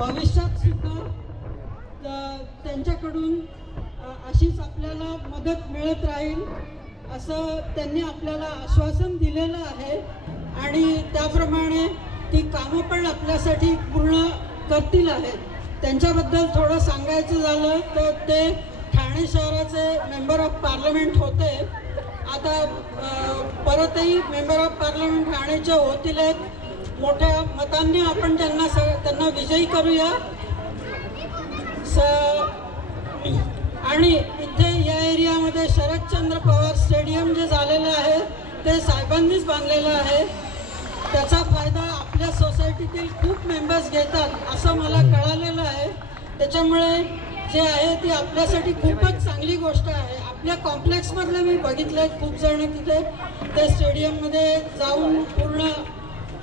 भविष्यात सुद्धा त्यांच्याकडून अशीच आपल्याला मदत मिळत राहील असं त्यांनी आपल्याला आश्वासन दिलेलं आहे आणि त्याप्रमाणे ती कामं पण आपल्यासाठी पूर्ण करतील आहेत. त्यांच्याबद्दल थोडं सांगायचं झालं तर ते ठाणे शहराचे मेंबर ऑफ पार्लमेंट होते. आता परतही मेंबर ऑफ पार्लमेंट ठाणेचे होतील आहेत. मोठ्या मतांनी आपण त्यांना विजयी करूया. आणि इथे या एरियामध्ये शरदचंद्र पवार स्टेडियम जे झालेलं आहे ते साहेबांनीच बांधलेलं आहे. त्याचा फायदा आपल्या सोसायटीतील खूप मेंबर्स घेतात असं मला कळालेलं आहे. त्याच्यामुळे जे आहे ती आपल्यासाठी खूपच चांगली गोष्ट आहे. आपल्या कॉम्प्लेक्समधलं मी बघितलं आहे खूप जण तिथे त्या स्टेडियममध्ये जाऊन पूर्ण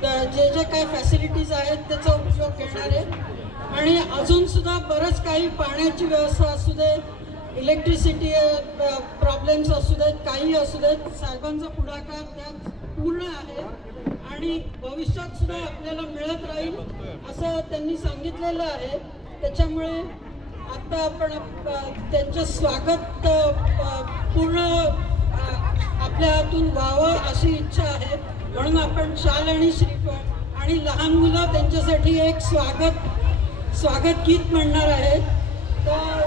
जे जे काय फॅसिलिटीज आहेत त्याचा उपयोग घेणार आहे. आणि अजूनसुद्धा बरंच काही पाण्याची व्यवस्था असू दे, इलेक्ट्रिसिटी प्रॉब्लेम्स असू देत, काही असू देत, साहेबांचा पुढाकार त्यात पूर्ण आहे आणि भविष्यात सुद्धा आपल्याला मिळत राहील असं त्यांनी सांगितलेलं आहे. त्याच्यामुळे आता आपण त्यांचं स्वागत पूर्ण आपल्या हातून व्हावं अशी इच्छा आहे. म्हणून आपण शाल आणि श्रीफळ आणि लहान मुलं त्यांच्यासाठी एक स्वागत गीत म्हणणार आहेत. तर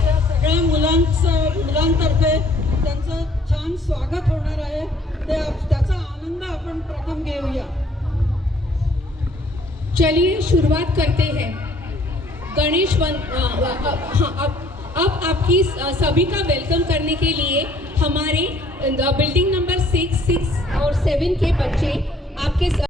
त्या सगळ्या मुलांतर्फे त्यांचं छान स्वागत होणार आहे. त्याचा आनंद आपण प्रथम घेऊया. चलिए शुरुआत करते हैं. गणेश अब आपकी सभी का वेलकम करने के लिए हमारे बिल्डिंग नंबर 6 और 7 के बच्चे